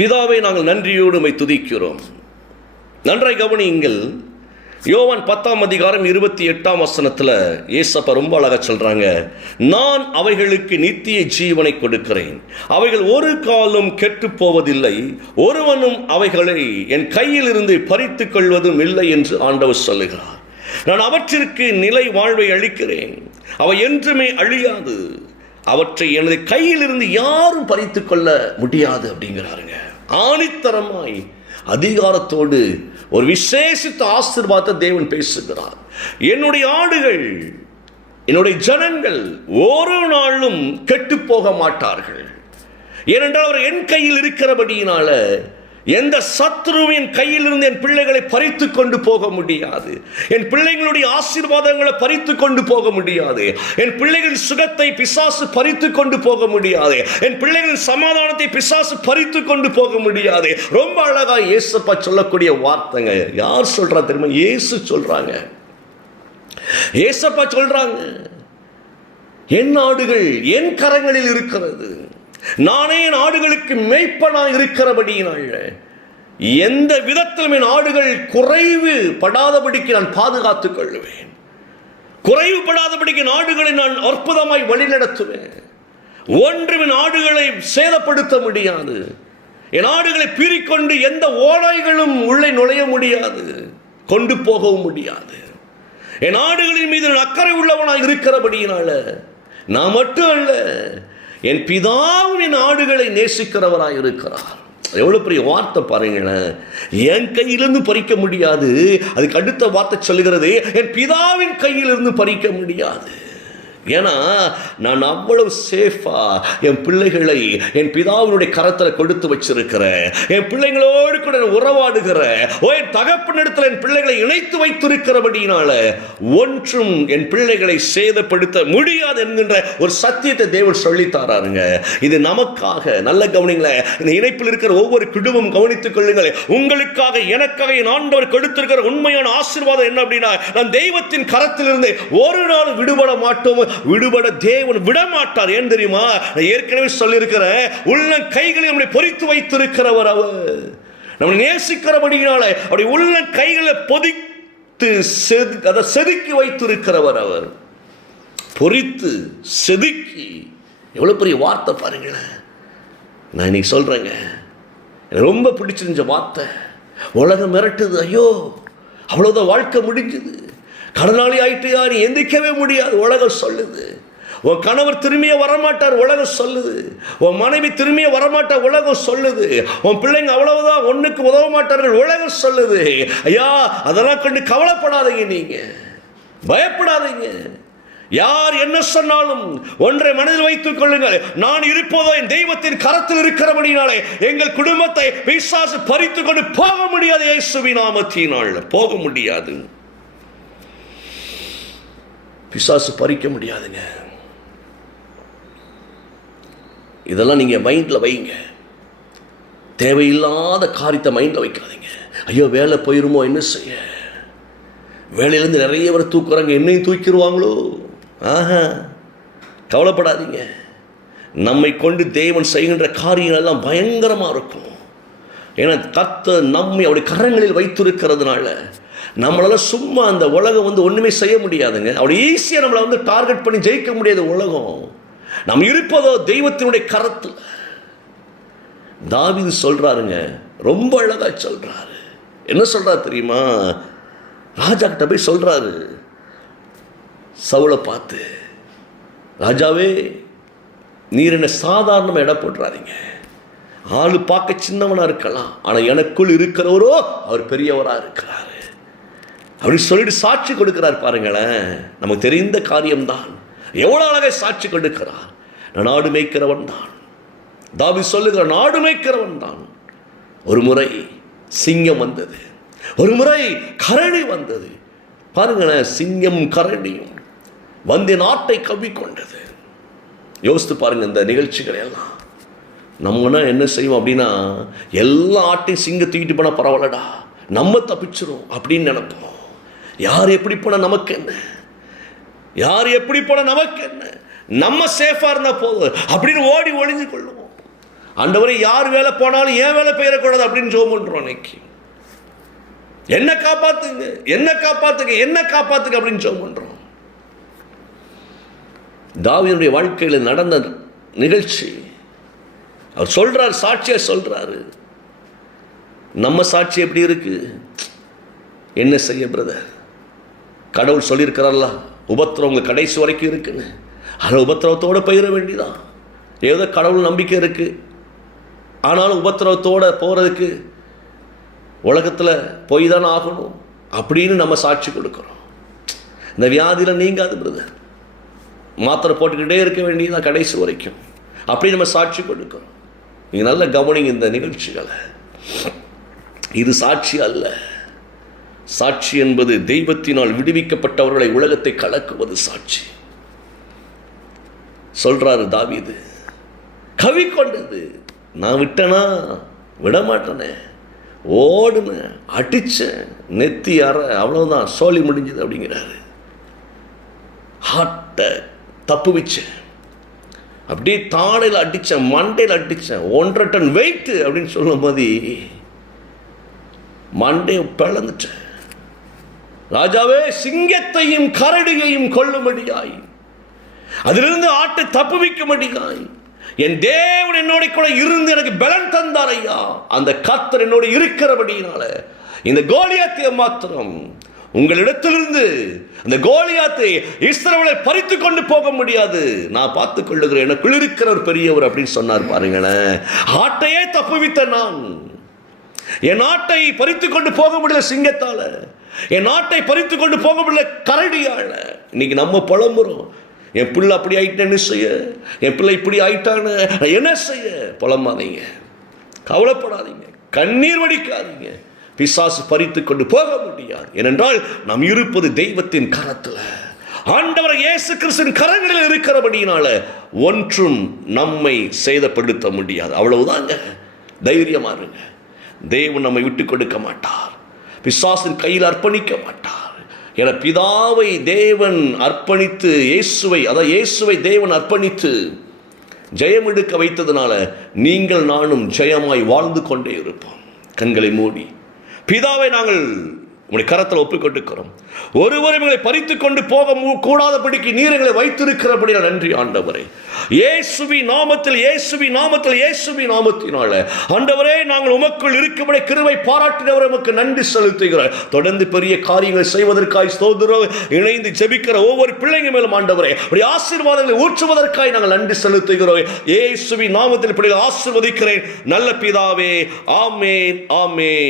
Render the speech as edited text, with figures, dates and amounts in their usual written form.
பிதாவை நாங்கள் நன்றியோடு உம்மை துதிக்கிறோம். நன்றாய் கவனியுங்கள். யோவான் 10:28 ஏசப்பா ரொம்ப அழகா சொல்றாங்க, நான் அவைகளுக்கு நித்திய ஜீவனை கொடுக்கிறேன், அவைகள் ஒரு காலம் கெட்டு போவதில்லை, ஒருவனும் அவைகளை என் கையில் இருந்து பறித்துக் கொள்வதும் இல்லை என்று ஆண்டவர் சொல்லுகிறார். நான் அவற்றிற்கு நிலை வாழ்வை அளிக்கிறேன், அவை என்றுமே அழியாது, அவற்றை எனது கையில் இருந்து யாரும் பறித்துக் கொள்ள முடியாது அப்படிங்கிறாருங்க. ஆணித்தரமாய் அதிகாரத்தோடு ஒரு விசேஷித்த ஆசீர்வாதத்தை தேவன் பேசுகிறார். என்னுடைய ஆடுகள், என்னுடைய ஜனங்கள் ஒரு நாளும் கெட்டு போக மாட்டார்கள். ஏனென்றால் அவர் என் கையில் இருக்கிறபடியினால எந்த சத்துருவும் என் கையில் இருந்து என் பிள்ளைகளை பறித்து கொண்டு போக முடியாது. என் பிள்ளைகளுடைய ஆசீர்வாதங்களை பறித்து கொண்டு போக முடியாது. என் பிள்ளைகளின் சுகத்தை பிசாசு பறித்து கொண்டு போக முடியாது. என் பிள்ளைகளின் சமாதானத்தை பிசாசு பறித்து கொண்டு போக முடியாது. ரொம்ப அழகா இயேசுப்பா சொல்லக்கூடிய வார்த்தைங்க. யார் சொல்றா தெரியுமா? இயேசு சொல்றாங்க. இயேசுப்பா சொல்றாங்க, என் ஆடுகள் என் கரங்களில் இருக்கிறது, நானே என் ஆடுகளுக்கு மேய்ப்பனா இருக்கிறபடியினால் எந்த விதத்திலும் என் ஆடுகள் குறைவு படாதபடிக்கு நான் பாதுகாத்துக் கொள்வேன். குறைவுபடாதபடிக்கு ஆடுகளை நான் அற்புதமாய் வழிநடத்துவேன். ஒன்றும் என் ஆடுகளை சேதப்படுத்த முடியாது. என் ஆடுகளை பீறிக்கொண்டு எந்த ஓநாய்களும் உள்ளே நுழைய முடியாது, கொண்டு போகவும் முடியாது. என் ஆடுகளின் மீது நான் அக்கறை உள்ளவனாய் இருக்கிறபடியினால நான் மட்டும் அல்ல, என் பிதாவும் என் ஆடுகளை நேசிக்கிறவராய் இருக்கிறார். எவ்வளவு பெரிய வார்த்தை பாருங்களேன். என் கையிலிருந்து பறிக்க முடியாது, அதுக்கு அடுத்த வார்த்தை சொல்லுகிறது, என் பிதாவின் கையிலிருந்து பறிக்க முடியாது. ஏன்னா நான் அவ்வளவு சேஃபா என் பிள்ளைகளை என் பிதாவினுடைய கரத்தில் கொடுத்து வச்சிருக்கிறேன். என் பிள்ளைங்களோடு கூட உறவாடுகிறேன். என் தகப்பனிடத்தில் என் பிள்ளைகளை இணைத்து வைத்திருக்கிறபடினால ஒன்றும் என் பிள்ளைகளை சேதப்படுத்த முடியாது என்கின்ற ஒரு சத்தியத்தை தேவன் சொல்லித்தாராருங்க. இது நமக்காக. நல்ல கவனிங்களேன். இந்த இணைப்பில் இருக்கிற ஒவ்வொரு குடும்பம் கவனித்துக் கொள்ளுங்கள். உங்களுக்காக எனக்காக என் ஆண்டவர் கொடுத்திருக்கிற உண்மையான ஆசீர்வாதம் என்ன அப்படின்னா, நான் தெய்வத்தின் கரத்திலிருந்து ஒரு நாள் விடுபட மாட்டோம், விடுபட தேவன் விடமாட்டார். ஏன் தெரியுமா? ஏற்கனவே சொல்லியிருக்கிறேன், உள்ள கைகளை நம்மை பொறித்து வைத்திருக்கிறவர் அவர். நம்மை நேசிக்கிறபடியினால அவருடைய உள்ள கைகளை பொதித்து செதுக்கி வைத்திருக்கிறவர் அவர். பொறித்து செதுக்கி. எவ்வளவு பெரிய வார்த்தை பாருங்களேன். நான் இன்னைக்கு சொல்றேங்க, ரொம்ப பிடிச்சிருந்த வார்த்தை. உலகம் மிரட்டுது, ஐயோ அவ்வளவுதான், வாழ்க்கை முடிஞ்சது, கடனாளி ஆயிட்டு யாரு எந்திரிக்கவே முடியாது உலகம் சொல்லுது. உன் கணவர் திரும்பிய வரமாட்டார் உலகம் சொல்லுது. உன் மனைவி திரும்பிய வரமாட்டார் உலகம் சொல்லுது. உன் பிள்ளைங்க அவ்வளவுதான், ஒண்ணுக்கு உதவ மாட்டார்கள் உலகம் சொல்லுது. ஐயா, அதெல்லாம் கண்டு கவலைப்படாதீங்க, நீங்க பயப்படாதீங்க. யார் என்ன சொன்னாலும் ஒன்றை மனதில் வைத்துக் கொள்ளுங்கள், நான் இருப்பதோ என் தெய்வத்தின் கரத்தில் இருக்கிறபடினாலே எங்கள் குடும்பத்தை பிசாசு பறித்து கொண்டு போக முடியாது. இயேசுவின் நாமத்தினால் போக முடியாது. பிசாசு பறிக்க முடியாதுங்க. இதெல்லாம் நீங்க மைண்ட்ல வைங்க. தேவையில்லாத காரியத்தை மைண்ட்ல வைக்காதீங்க. ஐயோ வேலை போயிருமோ, என்ன செய்ய, வேலையிலேருந்து நிறைய பேர் தூக்குறாங்க, என்னையும் தூக்கிடுவாங்களோ. கவலைப்படாதீங்க. நம்மை கொண்டு தேவன் செய்கின்ற காரியங்கள் எல்லாம் பயங்கரமா இருக்கும். ஏன்னா கர்த்தர் நம்மை அவருடைய கரங்களில் வைத்திருக்கிறதுனால நம்மளால சும்மா அந்த உலகம் ஒண்ணுமே செய்ய முடியாதுங்க. அப்படி ஈஸியா நம்மளை டார்கெட் பண்ணி ஜெயிக்க முடியாது உலகம். நம்ம இருப்பதோ தெய்வத்தினுடைய கரத்தில். தாவீது சொல்றாருங்க, ரொம்ப அழகா சொல்றாரு. என்ன சொல்றாரு தெரியுமா? ராஜா கிட்ட போய் சொல்றாரு, சவுலை பார்த்து, ராஜாவே நீர் என்ன சாதாரணமா எடை போட்டுறாதீங்க. ஆளு பார்க்க சின்னவனா இருக்கலாம், ஆனா எனக்குள் இருக்கிறவரோ அவர் பெரியவரா இருக்கிறார் அப்படி சொல்லிட்டு சாட்சி கொடுக்கிறார். பாருங்களேன், நமக்கு தெரிந்த காரியம்தான். எவ்வளவு அழகை சாட்சி கொடுக்கிறார். நான் நாடு மேய்க்கிறவன் தான். தாவீது சொல்லுகிற நாடு மேய்க்கிறவன் தான். ஒரு முறை சிங்கம் வந்தது, ஒரு முறை கரடி வந்தது. பாருங்களேன், சிங்கம் கரடியும் வந்து நாட்டை கவ்விக்கொண்டது. யோசித்து பாருங்க இந்த நிகழ்ச்சிகள் எல்லாம். நம்மனா என்ன செய்வோம் அப்படின்னா, எல்லா ஆட்டையும் சிங்கம் தூக்கிட்டு போனா பரவாயில்லடா, நம்ம தப்பிச்சிரும் அப்படின்னு நினைப்போம். யார் எப்படி போன நமக்கு என்ன, யார் எப்படி போன நமக்கு என்ன, நம்ம சேஃபா இருந்தா போதும் அப்படின்னு ஓடி ஒளிஞ்சு கொள்ளுவோம். ஆண்டவரே யார் வேலை போனாலும் ஏன் வேலை பெயரக்கூடாது அப்படின்னு ஜெபம் பண்றோம். இன்னைக்கு என்ன காப்பாத்துங்க, என்ன காப்பாத்துங்க, என்ன காப்பாத்துங்க அப்படின்னு ஜெபம் பண்றோம். தாவீதுடைய வாழ்க்கையில் நடந்த நிகழ்ச்சி அவர் சொல்றாரு, சாட்சியா சொல்றாரு. நம்ம சாட்சி எப்படி இருக்கு? என்ன செய்ய பிரதர், கடவுள் சொல்லியிருக்கிறார்ல, உபத்திரம் உங்க கடைசி வரைக்கும் இருக்குன்னு. ஆனால் உபத்திரவத்தோடு போயிட வேண்டியதான். ஏதோ கடவுள் நம்பிக்கை இருக்கு, ஆனாலும் உபத்திரவத்தோடு போகிறதுக்கு உலகத்தில் போய் தானே ஆகணும் அப்படின்னு நம்ம சாட்சி கொடுக்குறோம். இந்த வியாதியில் நீங்காது பிரதர், மாத்திரை போட்டுக்கிட்டே இருக்க வேண்டியதான் கடைசி வரைக்கும், அப்படி நம்ம சாட்சி கொடுக்குறோம். நீங்கள் நல்ல கவனிங்க இந்த நிகழ்ச்சிகளை. இது சாட்சி அல்ல. சாட்சி என்பது தெய்வத்தினால் விடுவிக்கப்பட்டவர்களை உலகத்தை கலக்குவது சாட்சி. சொல்றாரு தாவீது, கவி கொண்டது நான் விட்டனா விடமாட்டேனே, ஓடுனேன், அடிச்சேன், நெத்தி அற, அவ்வளவுதான், சோழி முடிஞ்சது அப்படிங்கிறாரு. ஹார்ட்டை தப்பு வச்சேன், அப்படியே தாடையில் அடித்தேன், மண்டையில் அடித்தேன், 1.5 டன் வெயிட் அப்படின்னு சொல்லும் போது மண்டையை பிளந்துட்டேன். ராஜாவே, சிங்கத்தையும் கரடியையும் கொல்லும்படியாய், அதிலிருந்து ஆட்டை தப்புவிக்கும்படியாய் என் தேவன் என்னோட கூட இருந்து எனக்கு பலன் தந்தார் ஐயா. அந்த கர்த்தர் என்னோட இருக்கிறபடியினால இந்த கோலியாத்தை மாத்திரம் உங்களிடத்திலிருந்து அந்த கோலியாத்தை இஸ்ரவேலை பறித்து கொண்டு போக முடியாது, நான் பார்த்துக் கொள்ளுகிறேன், எனக்குள் இருக்கிற ஒரு பெரியவர் அப்படின்னு சொன்னார். பாருங்களேன், ஆட்டையே தப்புவித்த நான் என் நாட்டை பறித்து கொண்டு போக முடியல சிங்கத்தால, என் நாட்டை பறித்து கொண்டு போக முடியல கரடியால. இன்னைக்கு நம்ம புலம்புறோம், என் பிள்ளை அப்படி ஆயிட்டேன்னு செய்ய, என் பிள்ளை இப்படி ஆயிட்டான்னு என்ன செய்ய. புலம்பாதீங்க, கவலைப்படாதீங்க, கண்ணீர் வடிக்காதீங்க. பிசாசு பறித்து கொண்டு போக முடியாது. ஏனென்றால் நாம் இருப்பது தெய்வத்தின் கரத்தில், ஆண்டவர் இயேசு கிறிஸ்துவின் கரங்களில் இருக்கிறபடியினால ஒன்றும் நம்மை சேதப்படுத்த முடியாது. அவ்வளவுதாங்க, தைரியமா இருங்க. தேவன் நம்மை விட்டு கொடுக்க மாட்டார், பிசாசின் கையில் அர்ப்பணிக்க மாட்டார். என பிதாவை தேவன் அர்ப்பணித்து, இயேசுவை தேவன் அர்ப்பணித்து ஜெயம் எடுக்க வைத்ததுனால நீங்கள் நானும் ஜெயமாய் வாழ்ந்து கொண்டே இருப்போம். கண்களை மூடி, பிதாவை நாங்கள் உங்களுடைய கரத்தில் ஒப்புக்கொண்டிருக்கிறோம். ஒருவரை எங்களை பறித்து கொண்டு போக கூடாதபடிக்கு நீர் எங்களை வைத்திருக்கிறபடி நன்றி ஆண்டவரே. இயேசுவின் நாமத்தினால ஆண்டவரே, நாங்கள் உமக்குள் இருக்கும்படி கிருபை பாராட்டினவரை உமக்கு நன்றி செலுத்துகிறோம். தொடர்ந்து பெரிய காரியங்கள் செய்வதற்காய் ஸ்தோத்திரம். இணைந்து ஜெபிக்கிற ஒவ்வொரு பிள்ளைங்க மேலும் ஆண்டவரே அப்படி ஆசீர்வாதங்களை ஊற்றுவதற்காய் நாங்கள் நன்றி செலுத்துகிறோம். இயேசுவின் நாமத்தில் இப்படி ஆசீர்வதிக்கிறேன் நல்ல பிதாவே. ஆமென், ஆமென்.